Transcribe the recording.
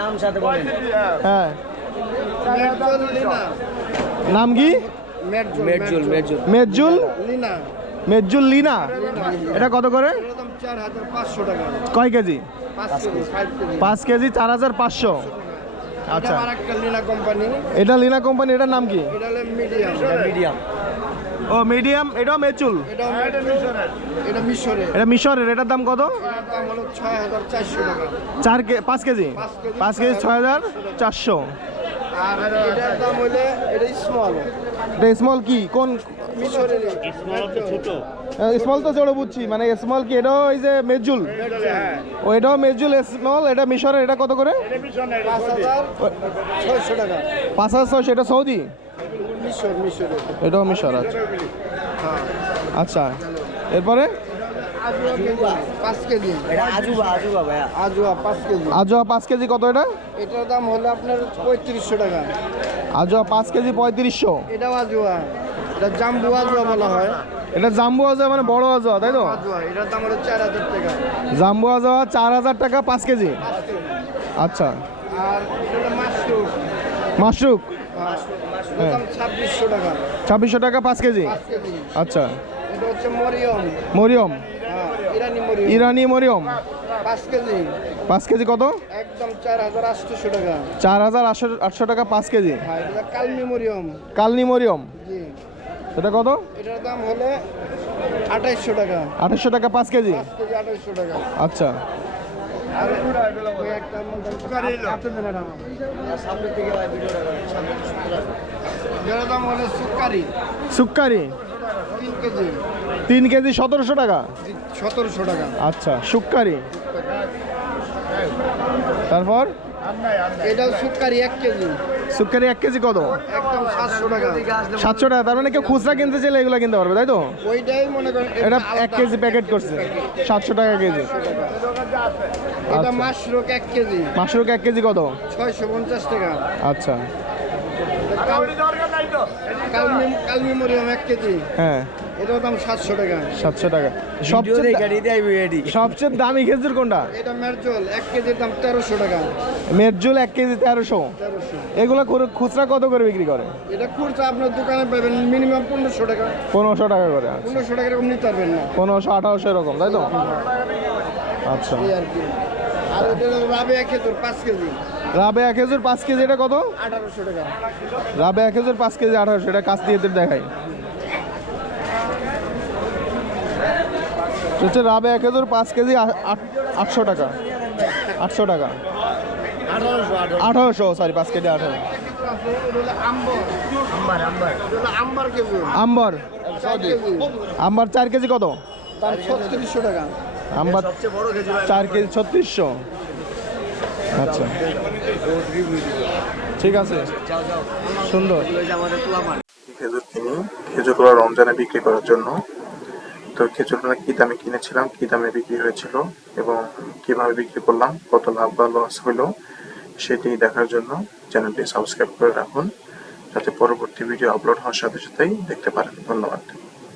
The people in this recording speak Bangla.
নাম সাথে বলেন। হ্যাঁ, নাম কি? মেরজুল মেরজুল লিনা। এটা কত করে? 4500 টাকা। কয় কেজি? 5 5 KG KG. 4500। আচ্ছা, লিনা কোম্পানি। এটা লিনা কোম্পানি। এটার নাম কি? এটা হলো মিডিয়াম। ও মিডিয়াম। এটাও মেচুল। এটা মিশরের। এটা মিশরের। এটার দাম কত? এটার দাম হলো 6400 টাকা। 5 কেজি 5 কেজি 6400। আর এটার দাম হলে এটা স্মল। এটা স্মল কি? কোন মিশরের? স্মল তো ছোট বুঝছি, মানে স্মল কি? এটাও এই যে মেজুল। ও এটাও মেজুল স্মল। এটা মিশরের। এটা কত করে? 5600 টাকা। 5600। এটা সৌদি। মিশরের। এটাও মিশর। আচ্ছা আচ্ছা, এরপরে আজুয়া 5 কেজি। এটা আজুবা ভাইয়া। আজুয়া 5 কেজি। আজোয়া 5 কেজি কত? এটা এটার দাম হলো আপনার 3500 টাকা। আজোয়া 5 কেজি 3500। এটাও আজুয়া। এটা জাম্বু আজুয়া বলা হয়। এটা জাম্বু আজোয়া, মানে বড় আজোয়া, তাই তো? আজুয়া এটার দাম হলো 4000 টাকা। জাম্বু আজোয়া 4000 টাকা 5 কেজি। আচ্ছা, আর এটা মাশরুম। মাশরুক। এটার দাম 2600 টাকা। 2600 টাকা 5 কেজি। 5 কেজি। আচ্ছা, এটা হচ্ছে মরিয়ম। মরিয়ম। ইরানি মরিয়ম। ইরানি মরিয়ম 5 কেজি। 5 কেজি কত? একদম 4800 টাকা। 4800 টাকা 5 কেজি। হ্যাঁ, এটা কালমি মরিয়ম। কালনি মরিয়ম। জি। এটা কত? এটার দাম হলে 2800 টাকা। 2800 টাকা 5 কেজি। 5 কেজি 2800 টাকা। আচ্ছা, আর ওই একটা হাতে দেন এটা আমার। সামনের দিকে ভাই ভিডিওটা করেন, সামনে এটার দাম হলে সুকারি সুক্কারি 3 কেজি। 3 কেজি 1700 টাকা। 1700 টাকা। আচ্ছা, সুক্কারি। তারপর এটাও সুকারি 1 কেজি। সুক্কারি 1 কেজি কত? একদম 700 টাকা। 700 টাকা। তার মানে কেউ খুচরা কিনতে চাইলে এগুলো কিনতে পারবে, তাই তো? ওইটাই মনে করেন এটা 1 কেজি প্যাকেট করছে 700 টাকা কেজি। এটা আচ্ছা। মাশরুক 1 কেজি। মাশরুক 1 কেজি কত? 650 টাকা। আচ্ছা, কালমি মরিয়ম 1 কেজি। হ্যাঁ, এটার দাম 700 টাকা। 700 টাকা। ভিডিও দেখে রেডি আইবি রেডি। সবচেয়ে দামি খেজুর কোনটা? এটা মেরজল 1 কেজির দাম 1300 টাকা। মেরজুল 1 কেজি 1300। 1300। এগুলো খুচরা কত করে বিক্রি করে? এটা খুচরা আপনার দোকানে পাবেন মিনিমাম 1500 টাকা। 1500 টাকা করে। 1500 টাকা এরকম নিতে পারবেন না। 1500 1800 এরকম, তাই তো? আচ্ছা, এই আর কি। আর এটা রাবেয়া খেজুর 5 কেজি। রাবেয়া খেজুর 5 কেজি। এটা কত? 1800 টাকা। রাবেয়া খেজুর 5 কেজি 1800। এটা কাছ দিয়ে দেখাই। হচ্ছে রাবেয়া খেজুর 5 কেজি 800 টাকা। 800 টাকা। 1800। Sorry, 5 KG 1800। এটা হলো আম্বর। এটা হলো আম্বার খেজুর। আম্বর। 4 কেজি। আম্বার 4 কেজি কত? দাম 3600 টাকা। আম্বার সবচেয়ে বড় খেজুর 4 কেজি 3600। আচ্ছা, ঠিক আছে, সুন্দর। আমাদের পোলাপান। খেজুর কিনি খেজুরগুলো রমজানে বিক্রি করার জন্য। তো খেজুরগুলো কি দামে কিনেছিলাম, কি দামে বিক্রি হয়েছিল এবং কিভাবে বিক্রি করলাম, কত লাভ বা লস হলো, সেটি দেখার জন্য চ্যানেলটি সাবস্ক্রাইব করে রাখুন, যাতে পরবর্তী ভিডিও আপলোড হওয়ার সাথে সাথেই দেখতে পারেন। ধন্যবাদ।